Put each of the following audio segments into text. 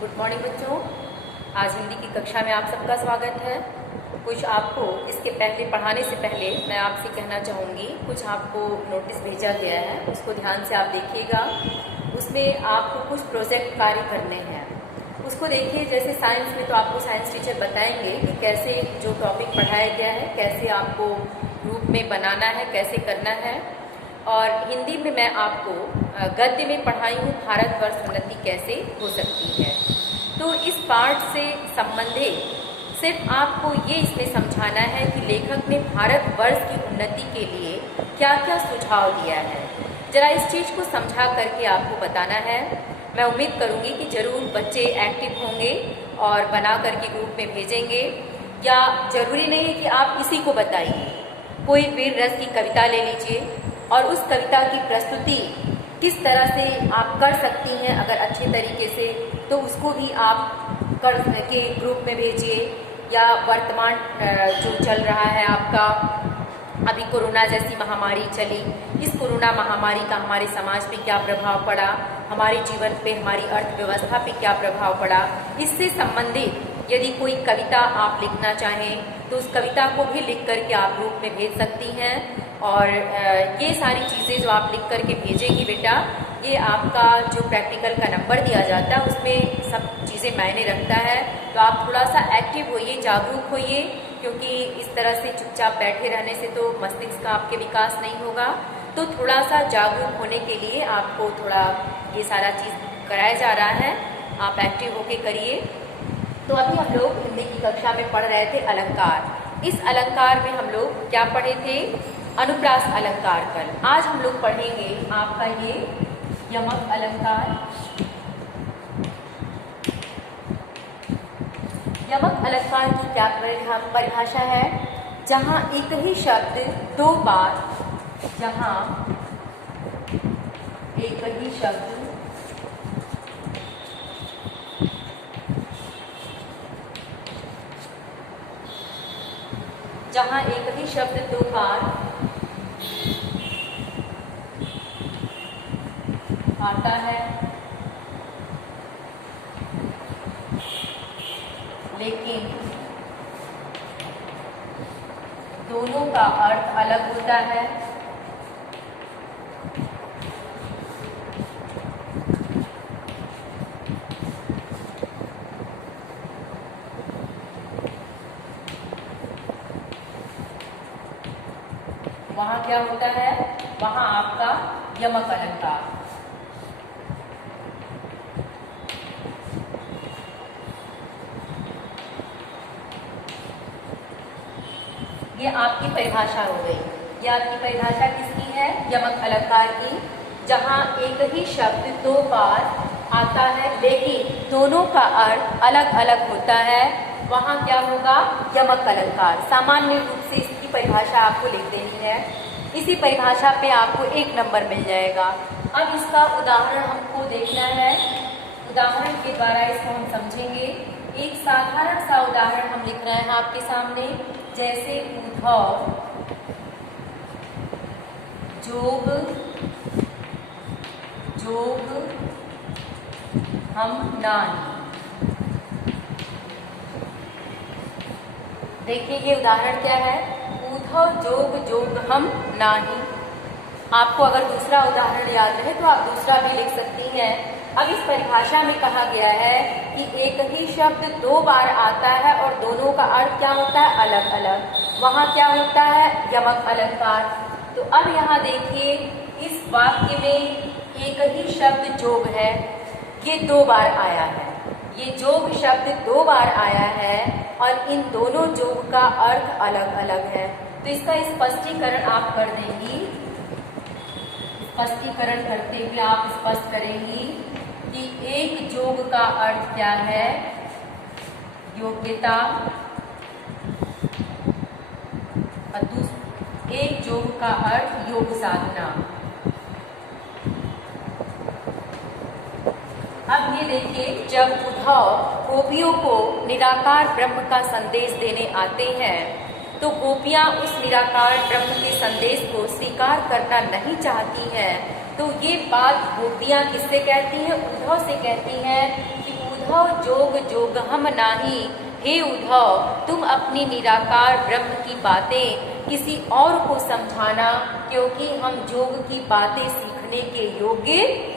Good morning बच्चों। आज हिंदी की कक्षा में आप सबका स्वागत है। कुछ आपको इसके पहले पढ़ाने से पहले मैं आपसे कहना चाहूँगी, कुछ आपको नोटिस भेजा गया है, उसको ध्यान से आप देखिएगा। उसमें आपको कुछ प्रोजेक्ट कार्य करने हैं, उसको देखिए। जैसे साइंस में तो आपको साइंस टीचर बताएंगे कि कैसे जो टॉपिक पढ़ाया गया है कैसे आपको ग्रुप में बनाना है, कैसे करना है। और हिंदी में मैं आपको गद्य में पढ़ाई हूँ, भारतवर्ष उन्नति कैसे हो सकती है। तो इस पाठ से संबंधित सिर्फ आपको ये इसमें समझाना है कि लेखक ने भारतवर्ष की उन्नति के लिए क्या क्या सुझाव दिया है। जरा इस चीज़ को समझा करके आपको बताना है। मैं उम्मीद करूँगी कि ज़रूर बच्चे एक्टिव होंगे और बना करके ग्रुप में भेजेंगे। या ज़रूरी नहीं है कि आप इसी को बताइए, कोई वीर रस की कविता ले लीजिए और उस कविता की प्रस्तुति किस तरह से आप कर सकती हैं अगर अच्छे तरीके से, तो उसको भी आप कर के ग्रुप में भेजिए। या वर्तमान जो चल रहा है आपका, अभी कोरोना जैसी महामारी चली, इस कोरोना महामारी का हमारे समाज पे क्या प्रभाव पड़ा, हमारे जीवन पे, हमारी अर्थव्यवस्था पे क्या प्रभाव पड़ा, इससे संबंधित यदि कोई कविता आप लिखना चाहें तो उस कविता को भी लिख करके आप ग्रुप में भेज सकती हैं। और ये सारी चीज़ें जो आप लिख करके भेजेंगी बेटा, ये आपका जो प्रैक्टिकल का नंबर दिया जाता है उसमें सब चीज़ें मायने रखता है। तो आप थोड़ा सा एक्टिव होइए, जागरूक होइए, क्योंकि इस तरह से चुपचाप बैठे रहने से तो मस्तिष्क का आपके विकास नहीं होगा। तो थोड़ा सा जागरूक होने के लिए आपको थोड़ा ये सारा चीज़ कराया जा रहा है, आप एक्टिव होके करिए। तो अभी हम लोग हिंदी की कक्षा में पढ़ रहे थे अलंकार। इस अलंकार में हम लोग क्या पढ़े थे? अनुप्रास अलंकार। कल आज हम लोग पढ़ेंगे आपका ये यमक अलंकार। यमक अलंकार की क्या परिभाषा है? जहां एक ही शब्द दो बार, जहां एक ही शब्द जहां एक ही शब्द दो बार आता है, लेकिन दोनों का अर्थ अलग होता है, वहां क्या होता है? वहां आपका यमक अलंकार। ये आपकी परिभाषा हो गई। ये आपकी परिभाषा किसकी है? यमक अलंकार की। जहां एक ही शब्द दो बार आता है लेकिन दोनों का अर्थ अलग अलग होता है, वहां क्या होगा? यमक अलंकार। सामान्य रूप से इसकी परिभाषा आपको लिख देनी है। इसी परिभाषा पे आपको 1 नंबर मिल जाएगा। अब इसका उदाहरण हमको देखना है, उदाहरण के द्वारा इसको हम समझेंगे। एक साधारण सा उदाहरण हम लिख रहे हैं आपके सामने, जैसे उद्धव जोग जोग हम नानी। देखिए ये उदाहरण क्या है? उद्धव जोग जोग हम नानी। आपको अगर दूसरा उदाहरण याद रहे तो आप दूसरा भी लिख सकती हैं। अब इस परिभाषा में कहा गया है कि एक ही शब्द दो बार आता है और दोनों का अर्थ क्या होता है? अलग अलग। वहां क्या होता है? यमक अलंकार। तो अब यहाँ देखिए, इस वाक्य में एक ही शब्द जोग है, ये 2 बार आया है। ये जोग शब्द 2 बार आया है और इन दोनों जोग का अर्थ अलग अलग है। तो इसका स्पष्टीकरण आप कर देंगी। स्पष्टीकरण करते हुए आप स्पष्ट करेंगी कि एक जोग का अर्थ क्या है? योग्यता। और एक जोग का अर्थ योग साधना। अब ये देखिए, जब उद्धव गोपियों को निराकार ब्रह्म का संदेश देने आते हैं तो गोपियां उस निराकार ब्रह्म के संदेश को स्वीकार करना नहीं चाहती हैं। तो ये बात गोपियां किससे कहती हैं? उद्धव से कहती हैं कि उद्धव जोग जोग हम नाही, हे उद्धव तुम अपनी निराकार ब्रह्म की बातें किसी और को समझाना, क्योंकि हम जोग की बातें सीखने के योग्य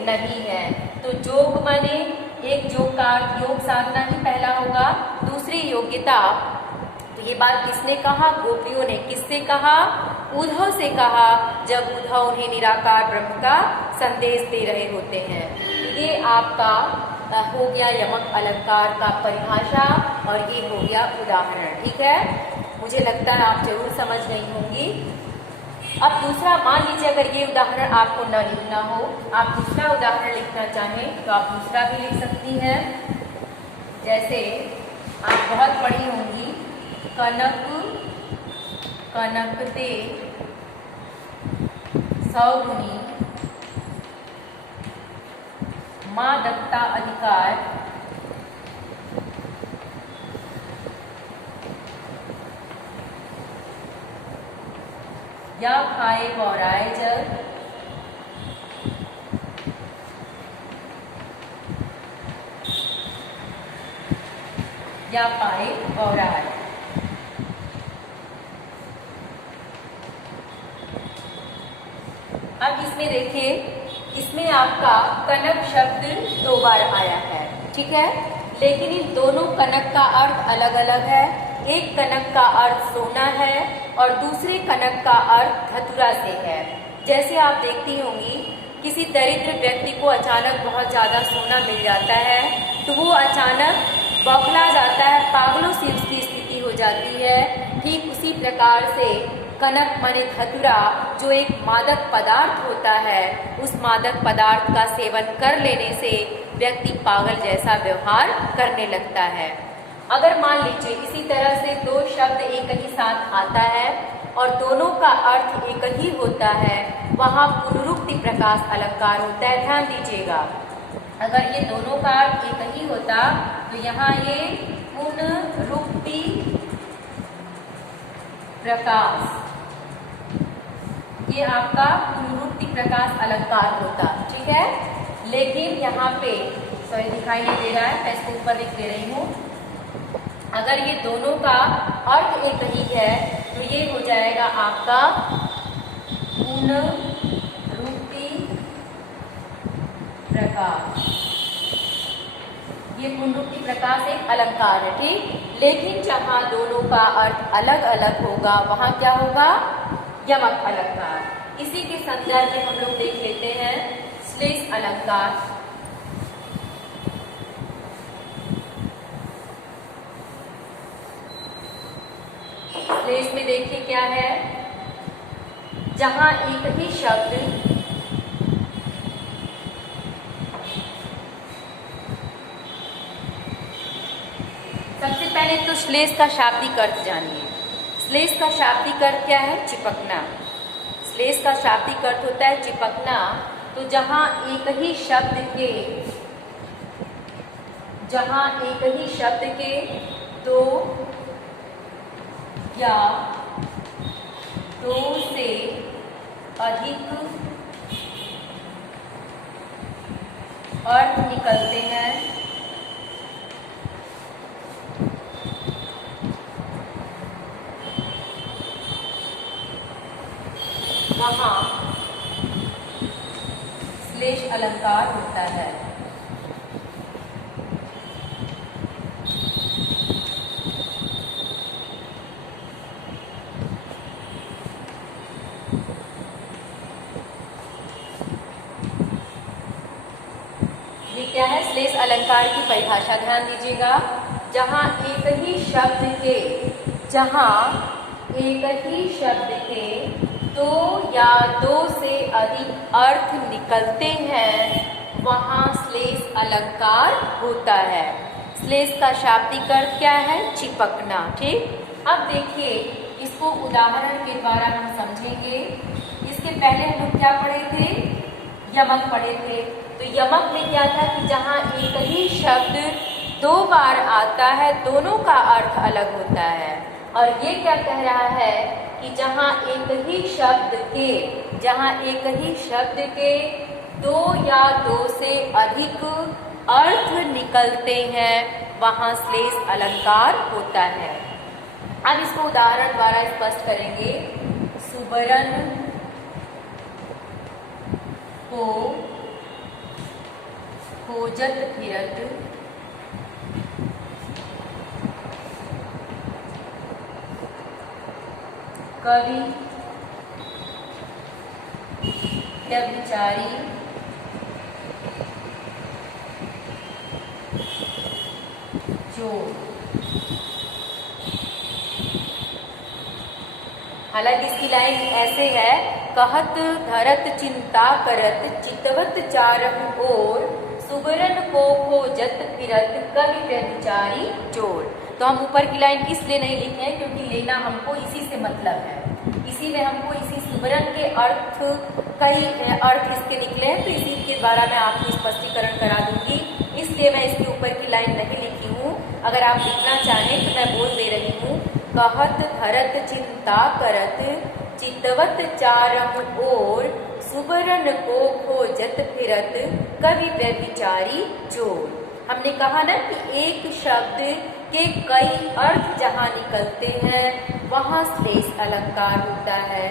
नहीं हैं। तो जोग माने एक योग का योग साधना ही पहला होगा। दूसरी योग्यता, तो ये बात किसने कहा? गोपियों ने। किससे कहा? उद्धव से कहा, जब उद्धव उन्हें निराकार ब्रह्म का संदेश दे रहे होते हैं। ये आपका हो गया यमक अलंकार का परिभाषा और ये हो गया उदाहरण। ठीक है, मुझे लगता है आप जरूर समझ गई होंगी। अब दूसरा, मान लीजिए अगर ये उदाहरण आपको न लिखना हो, आप दूसरा उदाहरण लिखना चाहें तो आप दूसरा भी लिख सकती हैं। जैसे आप बहुत पढ़ी होंगी, कनक कनकते सौगुनी माँ दत्ता अधिकार या खाए गौराए जग, या पाए गौराए। अब इसमें देखिए, इसमें आपका कनक शब्द 2 बार आया है। ठीक है, लेकिन इन दोनों कनक का अर्थ अलग अलग है। एक कनक का अर्थ सोना है और दूसरे कनक का अर्थ धतुरा से है। जैसे आप देखती होंगी, किसी दरिद्र व्यक्ति को अचानक बहुत ज़्यादा सोना मिल जाता है तो वो अचानक बौखला जाता है, पागलों सी उसकी स्थिति हो जाती है। ठीक उसी प्रकार से कनक माने धतुरा, जो एक मादक पदार्थ होता है, उस मादक पदार्थ का सेवन कर लेने से व्यक्ति पागल जैसा व्यवहार करने लगता है। अगर मान लीजिए इसी तरह से 2 शब्द एक ही साथ आता है और दोनों का अर्थ एक ही होता है, वहाँ पुनरुक्ति प्रकाश अलंकार होता है। ध्यान दीजिएगा, अगर ये दोनों का अर्थ एक ही होता तो यहाँ ये पुनरुक्ति प्रकाश, ये आपका पुनरुक्ति प्रकाश अलंकार होता। ठीक है, लेकिन यहाँ पे सॉरी दिखाई नहीं दे रहा है, मैं इसको ऊपर लिख दे रही हूँ। अगर ये दोनों का अर्थ एक ही है तो ये हो जाएगा आपका पुनरुक्ति प्रकाश। ये पुनरुक्ति प्रकाश एक अलंकार है। ठीक, लेकिन जहाँ दोनों का अर्थ अलग अलग होगा वहाँ क्या होगा? यमक अलंकार। इसी के संदर्भ में हम लोग देख लेते हैं श्लेष अलंकार। श्लेष में देखिए क्या है, जहां एक ही शब्द सबसे पहले तो श्लेष का शाब्दिक अर्थ जानिए। श्लेष का शाब्दिक अर्थ क्या है? चिपकना। श्लेष का शाब्दिक अर्थ होता है चिपकना। तो जहां एक ही शब्द के 2 या 2 से अधिक अर्थ निकलते हैं, वहाँ श्लेष अलंकार होता है। ये क्या है? श्लेष अलंकार की परिभाषा ध्यान दीजिएगा। जहाँ एक ही शब्द के 2 या 2 से अधिक अर्थ निकलते हैं, वहाँ श्लेष अलंकार होता है। श्लेष का शाब्दिक अर्थ क्या है? चिपकना। ठीक, अब देखिए इसको उदाहरण के द्वारा हम समझेंगे। इसके पहले हम लोग क्या पढ़े थे? यमक पढ़े थे। तो यमक में क्या था कि जहाँ एक ही शब्द 2 बार आता है, दोनों का अर्थ अलग होता है। और ये क्या कह रहा है कि जहाँ एक ही शब्द के 2 या 2 से अधिक अर्थ निकलते हैं वहां श्लेष अलंकार होता है। अब इसको उदाहरण द्वारा स्पष्ट करेंगे। सुबरन को खोजत फिरत कवि व्यभिचारी चोर। हालांकि इसकी लाइन ऐसे है, कहत धरत चिंता करत चितवत चारहु ओर सुबरन को खोजत फिरत कवि व्यभिचारी चोर। तो हम ऊपर की लाइन इसलिए नहीं लिखे हैं क्योंकि लेना हमको इसी से मतलब है, इसी में हमको इसी सुबरन के अर्थ कई अर्थ इसके निकले हैं, तो इसी के द्वारा मैं आपको स्पष्टीकरण करा दूंगी, इसलिए मैं इसके ऊपर की लाइन नहीं लिखी हूँ। अगर आप लिखना चाहें तो मैं बोल दे रही हूँ। कहत धरत चिंता करत चितवत चारहु ओर सुबरन को खोजत फिरत कवि व्यभिचारी चोर। हमने कहा ना कि एक शब्द के कई अर्थ जहाँ निकलते हैं वहाँ श्लेष अलंकार होता है।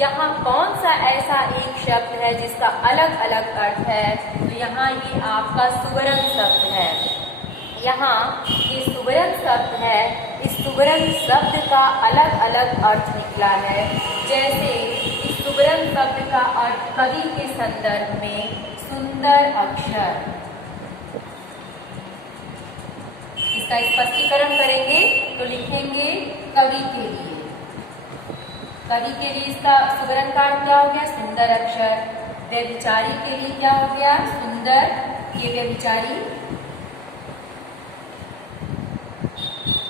यहाँ कौन सा ऐसा एक शब्द है जिसका अलग अलग अर्थ है? तो यहाँ ये आपका सुबरन शब्द है। यहाँ ये सुबरन शब्द है, इस सुबरन शब्द का अलग अलग अर्थ निकला है। जैसे इस सुबरन शब्द का अर्थ कवि के संदर्भ में सुंदर अक्षर, इसका स्पष्टीकरण करेंगे तो लिखेंगे कवि के लिए। कवि के लिए इसका सुबरन का अर्थ क्या हो गया? सुंदर अक्षर। व्यभिचारी के लिए क्या हो गया? सुंदर, ये व्यभिचारी,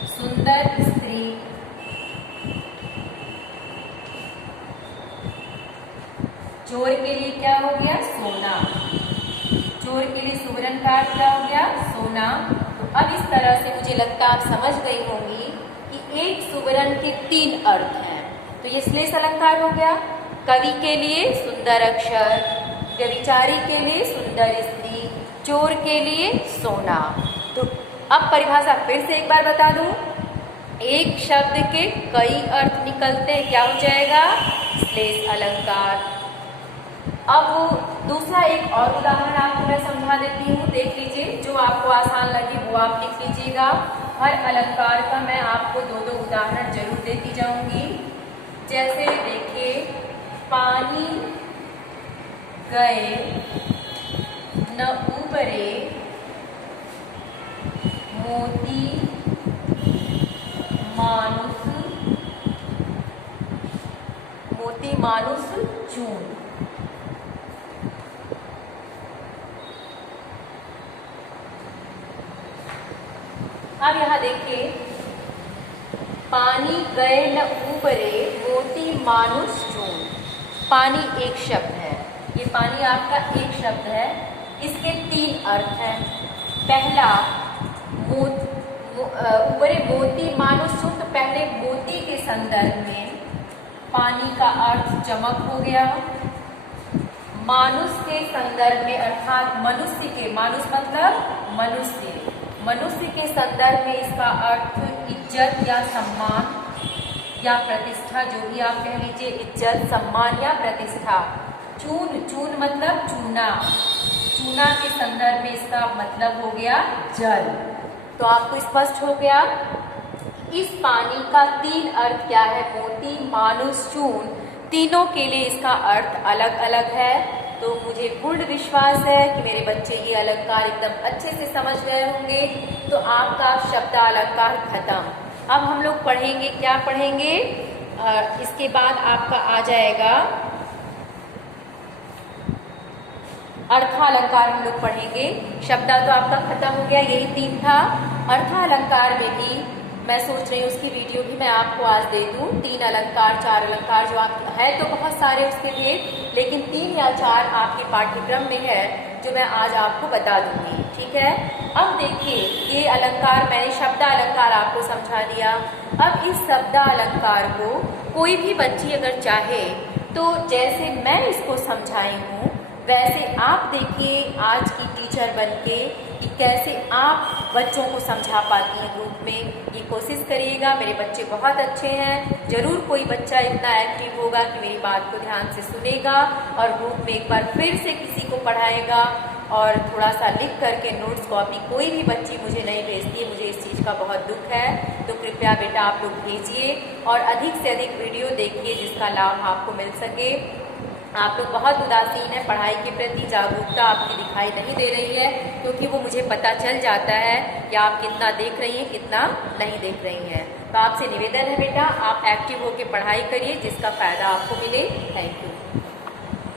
सुंदर स्त्री। चोर के लिए क्या हो गया? सोना। चोर के लिए सुबरन का अर्थ क्या हो गया? सोना। तो अब इस तरह से मुझे लगता है आप समझ गई होंगी कि एक सुबरन के तीन अर्थ हैं। तो ये श्लेष अलंकार हो गया। कवि के लिए सुंदर अक्षर, व्यभिचारी के लिए सुंदर स्त्री, चोर के लिए सोना। तो अब परिभाषा फिर से एक बार बता दूं। एक शब्द के कई अर्थ निकलते हैं, क्या हो जाएगा? श्लेष अलंकार। अब दूसरा एक और उदाहरण आपको मैं समझा देती हूँ, देख लीजिए, जो आपको आसान लगे वो आप लिख लीजिएगा। हर अलंकार का मैं आपको दो दो उदाहरण जरूर देती जाऊंगी। जैसे देखिए, पानी गए न उबरे मोती मानुष, मोती मानुष चून। अब यहाँ देखिए, पानी गए न उबरे मोती मानुष चून। पानी एक शब्द है, ये पानी आपका एक शब्द है। इसके तीन अर्थ हैं। पहला, उबरे मोती मानुष चून, तो पहले मोती के संदर्भ में पानी का अर्थ चमक हो गया। मानुष के संदर्भ में अर्थात मनुष्य के, मानुष मतलब मनुष्य, मनुष्य के संदर्भ में इसका अर्थ इज्जत या सम्मान या प्रतिष्ठा, जो भी आप कह लीजिए, इज्जत, सम्मान या प्रतिष्ठा। चून, चून मतलब चूना, चूना के संदर्भ में इसका मतलब हो गया जल। तो आपको स्पष्ट हो गया इस पानी का तीन अर्थ क्या है? मोती मानुष चून, तीनों के लिए इसका अर्थ अलग अलग है। तो मुझे पूर्ण विश्वास है कि मेरे बच्चे ये अलंकार एकदम अच्छे से समझ गए होंगे। तो आपका शब्दालंकार खत्म। अब हम लोग पढ़ेंगे, क्या पढ़ेंगे? इसके बाद आपका आ जाएगा अर्थालंकार, हम लोग पढ़ेंगे। शब्दा तो आपका खत्म हो गया, यही तीन था। अर्थालंकार में भी मैं सोच रही हूँ उसकी वीडियो भी मैं आपको आज दे दूँ। 3 अलंकार 4 अलंकार जो आप है तो बहुत सारे उसके लिए, लेकिन 3 या 4 आपके पाठ्यक्रम में है जो मैं आज आपको बता दूंगी। ठीक है। अब देखिए, ये अलंकार मैंने शब्दालंकार आपको समझा दिया। अब इस शब्दालंकार को कोई भी बच्ची अगर चाहे तो जैसे मैं इसको समझाई हूँ वैसे आप देखिए आज की टीचर बनके कि कैसे आप बच्चों को समझा पाती हैं ग्रुप में। ये कोशिश करिएगा। मेरे बच्चे बहुत अच्छे हैं। ज़रूर कोई बच्चा इतना एक्टिव होगा कि मेरी बात को ध्यान से सुनेगा और ग्रुप में एक बार फिर से किसी को पढ़ाएगा। और थोड़ा सा लिख करके नोट्स कॉपी कोई भी बच्ची मुझे नहीं भेजती है, मुझे इस चीज़ का बहुत दुख है। तो कृपया बेटा आप लोग भेजिए और अधिक से अधिक वीडियो देखिए जिसका लाभ आपको मिल सके। आप लोग बहुत उदासीन हैं, पढ़ाई के प्रति जागरूकता आपकी दिखाई नहीं दे रही है, क्योंकि वो मुझे पता चल जाता है कि आप कितना देख रही हैं कितना नहीं देख रही हैं। तो आपसे निवेदन है बेटा आप एक्टिव होकर पढ़ाई करिए जिसका फ़ायदा आपको मिले। Thank you.